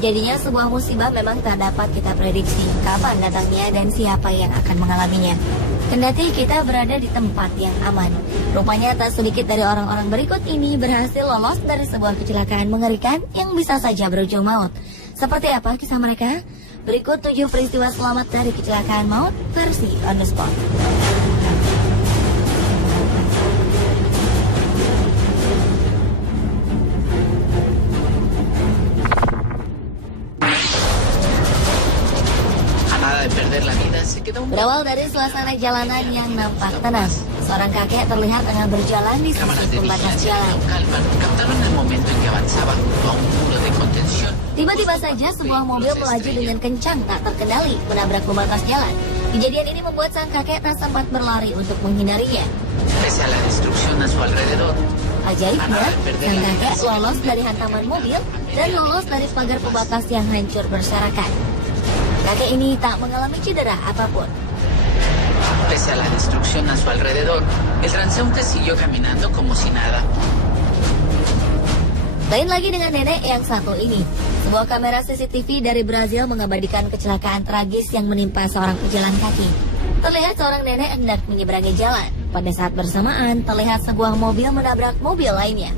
Terjadinya sebuah musibah memang tak dapat kita prediksi kapan datangnya dan siapa yang akan mengalaminya. Kendati kita berada di tempat yang aman, rupanya tak sedikit dari orang-orang berikut ini berhasil lolos dari sebuah kecelakaan mengerikan yang bisa saja berujung maut. Seperti apa kisah mereka? Berikut 7 peristiwa selamat dari kecelakaan maut versi On The Spot. Berawal dari suasana jalanan yang nampak tenang, seorang kakek terlihat tengah berjalan di sisi pembatas jalan. Tiba-tiba saja sebuah mobil melaju dengan kencang tak terkendali menabrak pembatas jalan. Kejadian ini membuat sang kakek tak sempat berlari untuk menghindarinya. Ajaibnya, sang kakek lolos dari hantaman mobil dan lolos dari pagar pembatas yang hancur berserakan. Kakek ini tak mengalami cedera apapun. Pese a la destrucción a su alrededor, el transeúnte siguió caminando como si nada. Lain lagi dengan nenek yang satu ini. Sebuah kamera CCTV dari Brazil mengabadikan kecelakaan tragis yang menimpa seorang pejalan kaki. Terlihat seorang nenek hendak menyeberangi jalan. Pada saat bersamaan, terlihat sebuah mobil menabrak mobil lainnya.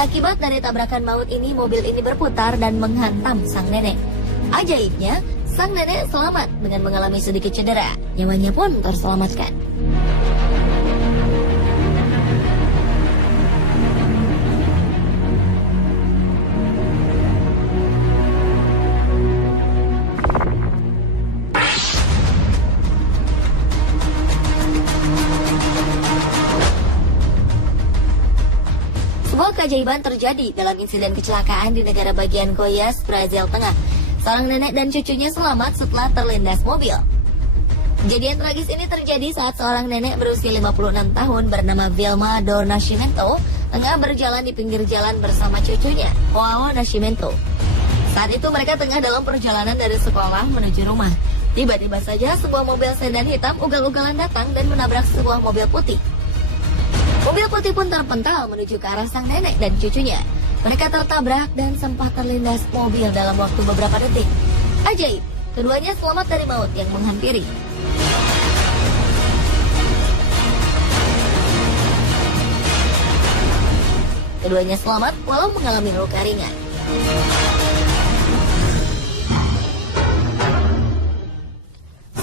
Akibat dari tabrakan maut ini, mobil ini berputar dan menghantam sang nenek. Ajaibnya, sang nenek selamat dengan mengalami sedikit cedera. Nyawanya pun terselamatkan. Sebuah keajaiban terjadi dalam insiden kecelakaan di negara bagian Goiás, Brazil Tengah. Seorang nenek dan cucunya selamat setelah terlindas mobil. Kejadian tragis ini terjadi saat seorang nenek berusia 56 tahun bernama Vilma do Nascimento tengah berjalan di pinggir jalan bersama cucunya, João Nascimento. Saat itu mereka tengah dalam perjalanan dari sekolah menuju rumah. Tiba-tiba saja sebuah mobil sedan hitam ugal-ugalan datang dan menabrak sebuah mobil putih. Mobil putih pun terpental menuju ke arah sang nenek dan cucunya. Mereka tertabrak dan sempat terlindas mobil dalam waktu beberapa detik. Ajaib, keduanya selamat dari maut yang menghampiri. Keduanya selamat walau mengalami luka ringan.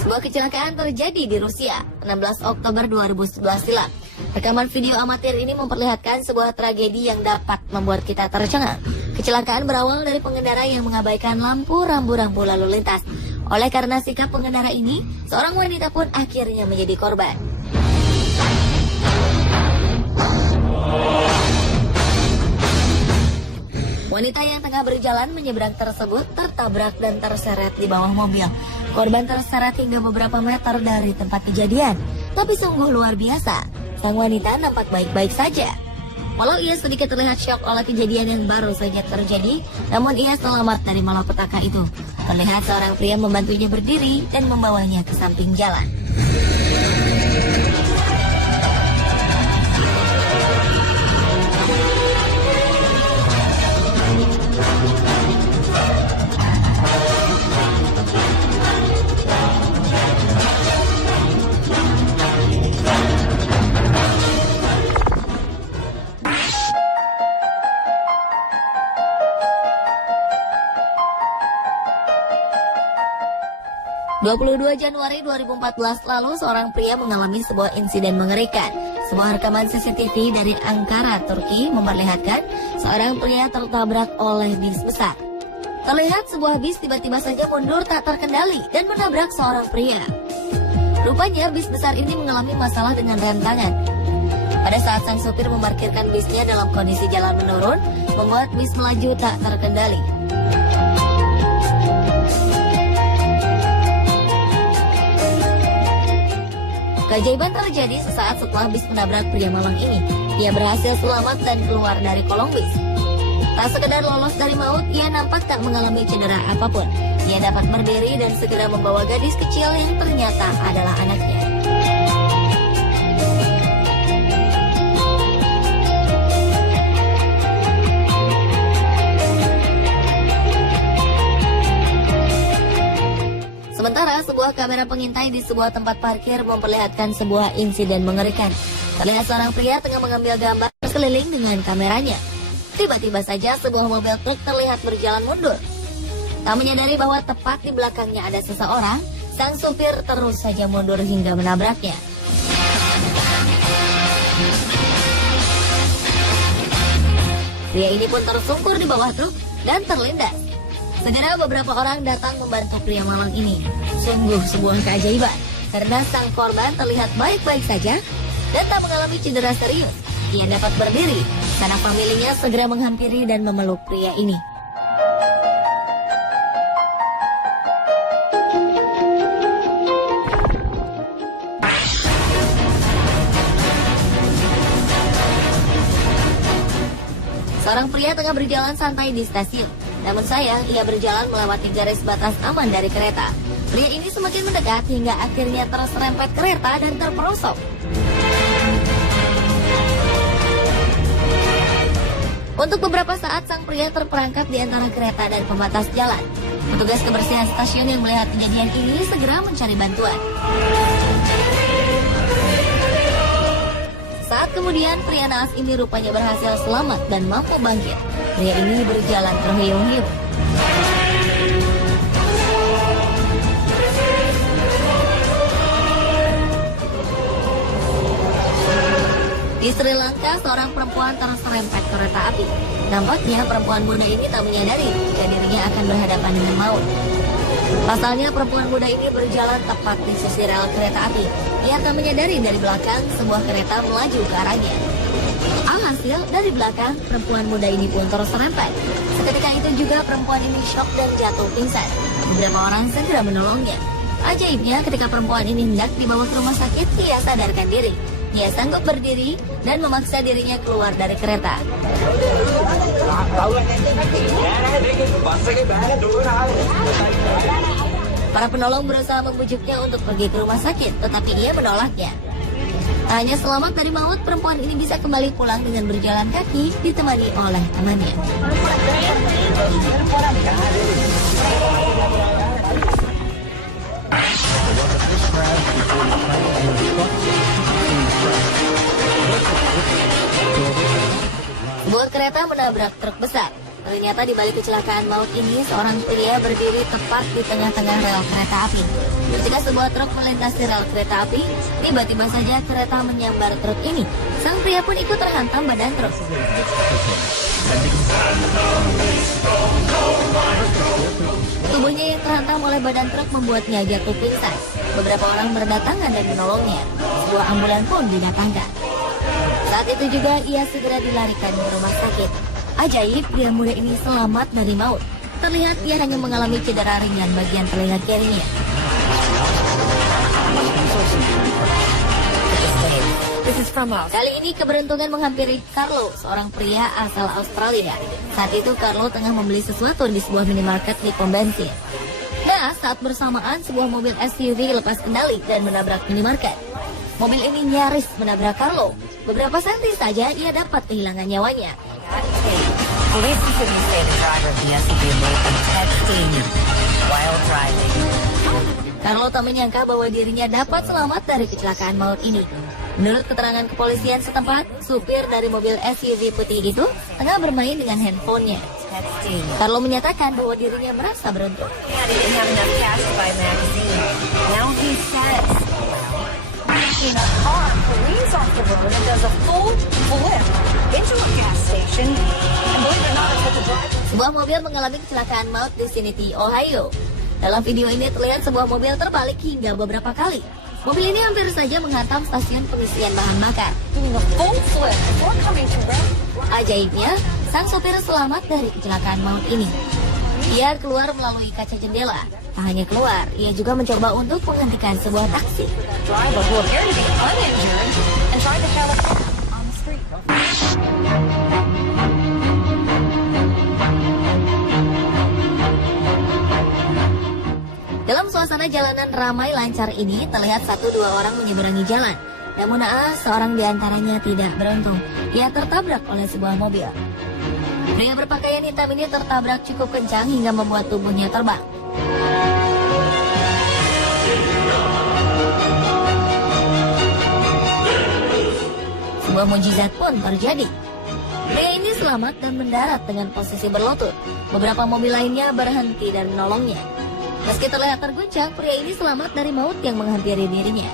Sebuah kecelakaan terjadi di Rusia, 16 Oktober 2011 silam. Rekaman video amatir ini memperlihatkan sebuah tragedi yang dapat membuat kita tercengang. Kecelakaan berawal dari pengendara yang mengabaikan lampu rambu-rambu lalu lintas. Oleh karena sikap pengendara ini, seorang wanita pun akhirnya menjadi korban. Wanita yang tengah berjalan menyeberang tersebut tertabrak dan terseret di bawah mobil. Korban terseret hingga beberapa meter dari tempat kejadian. Tapi sungguh luar biasa. Sang wanita nampak baik-baik saja. Walau ia sedikit terlihat syok oleh kejadian yang baru saja terjadi, namun ia selamat dari malapetaka itu. Terlihat seorang pria membantunya berdiri dan membawanya ke samping jalan. ...22 Januari 2014 lalu seorang pria mengalami sebuah insiden mengerikan. Sebuah rekaman CCTV dari Ankara, Turki memperlihatkan seorang pria tertabrak oleh bis besar. Terlihat sebuah bis tiba-tiba saja mundur tak terkendali dan menabrak seorang pria. Rupanya bis besar ini mengalami masalah dengan rem tangan. Pada saat sang sopir memarkirkan bisnya dalam kondisi jalan menurun, membuat bis melaju tak terkendali. Keajaiban terjadi sesaat setelah bis menabrak pria malang ini. Ia berhasil selamat dan keluar dari kolong bis. Tak sekedar lolos dari maut, ia nampak tak mengalami cedera apapun. Ia dapat berdiri dan segera membawa gadis kecil yang ternyata adalah anaknya. kamera pengintai di sebuah tempat parkir memperlihatkan sebuah insiden mengerikan. Terlihat seorang pria tengah mengambil gambar sekeliling dengan kameranya. Tiba-tiba saja sebuah mobil truk terlihat berjalan mundur. Tak menyadari bahwa tepat di belakangnya ada seseorang, sang supir terus saja mundur hingga menabraknya. Pria ini pun tersungkur di bawah truk dan terlindas. Segera beberapa orang datang membantu pria malang ini. Sungguh sebuah keajaiban, karena sang korban terlihat baik-baik saja dan tak mengalami cedera serius. Ia dapat berdiri, karena familinya segera menghampiri dan memeluk pria ini. Seorang pria tengah berjalan santai di stasiun. Namun sayang, ia berjalan melewati garis batas aman dari kereta. Pria ini semakin mendekat hingga akhirnya terserempet kereta dan terperosok. Untuk beberapa saat, sang pria terperangkap di antara kereta dan pembatas jalan. Petugas kebersihan stasiun yang melihat kejadian ini segera mencari bantuan. Saat kemudian pria naas ini rupanya berhasil selamat dan mampu bangkit. Pria ini berjalan terhuyung-huyung. Di Sri Lanka, seorang perempuan terserempet kereta api. Nampaknya perempuan muda ini tak menyadari jika dirinya akan berhadapan dengan maut. Pasalnya perempuan muda ini berjalan tepat di sisi rel kereta api. Ia tak menyadari dari belakang sebuah kereta melaju ke arahnya. Alhasil dari belakang perempuan muda ini pun terserempet. Seketika itu juga perempuan ini shock dan jatuh pingsan. Beberapa orang segera menolongnya. Ajaibnya ketika perempuan ini hendak dibawa ke rumah sakit, ia sadarkan diri. Ia sanggup berdiri dan memaksa dirinya keluar dari kereta. Para penolong berusaha membujuknya untuk pergi ke rumah sakit, tetapi ia menolaknya. Hanya selamat dari maut, perempuan ini bisa kembali pulang dengan berjalan kaki ditemani oleh temannya. Sebuah kereta menabrak truk besar. Ternyata di balik kecelakaan maut ini, seorang pria berdiri tepat di tengah-tengah rel kereta api. Ketika sebuah truk melintasi rel kereta api, tiba-tiba saja kereta menyambar truk ini. Sang pria pun ikut terhantam badan truk. Tubuhnya yang terhantam oleh badan truk membuatnya jatuh pingsan. Beberapa orang berdatangan dan menolongnya. Sebuah ambulan pun didatangkan. Saat itu juga ia segera dilarikan ke rumah sakit. Ajaib, pria muda ini selamat dari maut. Terlihat ia hanya mengalami cedera ringan bagian telinga kirinya. Kali ini keberuntungan menghampiri Carlo, seorang pria asal Australia. Saat itu Carlo tengah membeli sesuatu di sebuah minimarket di pom bensin. Nah, saat bersamaan sebuah mobil SUV lepas kendali dan menabrak minimarket. Mobil ini nyaris menabrak Carlo. Beberapa senti saja ia dapat kehilangan nyawanya. Carlo tak menyangka bahwa dirinya dapat selamat dari kecelakaan maut ini. Menurut keterangan kepolisian setempat, supir dari mobil SUV putih itu tengah bermain dengan handphonenya. Carlo menyatakan bahwa dirinya merasa beruntung. Sebuah mobil mengalami kecelakaan maut di Cincinnati, Ohio. Dalam video ini terlihat sebuah mobil terbalik hingga beberapa kali. Mobil ini hampir saja menghantam stasiun pengisian bahan bakar. Ajaibnya, sang sopir selamat dari kecelakaan maut ini. Ia keluar melalui kaca jendela. Tak hanya keluar, ia juga mencoba untuk menghentikan sebuah taksi. Dalam suasana jalanan ramai lancar ini, terlihat 1-2 orang menyeberangi jalan. Namun seorang di antaranya tidak beruntung. Ia tertabrak oleh sebuah mobil. Pria berpakaian hitam ini tertabrak cukup kencang hingga membuat tubuhnya terbang. Sebuah mukjizat pun terjadi. Pria ini selamat dan mendarat dengan posisi berlutut. Beberapa mobil lainnya berhenti dan menolongnya. Meski terlihat terguncang, pria ini selamat dari maut yang menghampiri dirinya.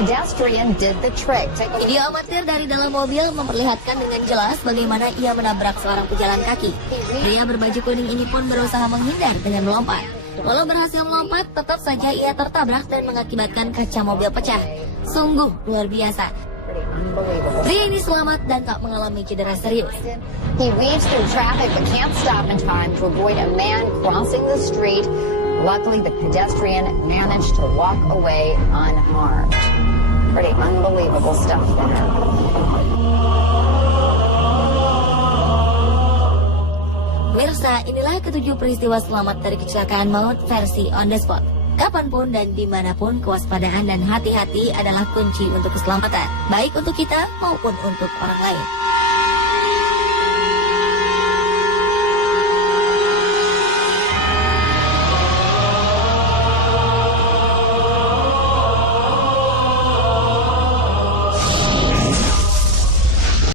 Pedestrian did the trick. Take a look. Video amatir dari dalam mobil memperlihatkan dengan jelas bagaimana ia menabrak seorang pejalan kaki. Pria berbaju kuning ini pun berusaha menghindar dengan melompat. Walau berhasil melompat, tetap saja ia tertabrak dan mengakibatkan kaca mobil pecah. Sungguh luar biasa. Pretty unbelievable. Pria ini selamat dan tak mengalami cedera serius. He weaves through traffic but can't stop in time to avoid a man crossing the street. Luckily, the pedestrian managed to walk away unharmed. Pretty unbelievable stuff there. Mirsa, inilah ketujuh peristiwa selamat dari kecelakaan maut versi on the spot. Kapanpun dan dimanapun, kewaspadaan dan hati-hati adalah kunci untuk keselamatan, baik untuk kita maupun untuk orang lain.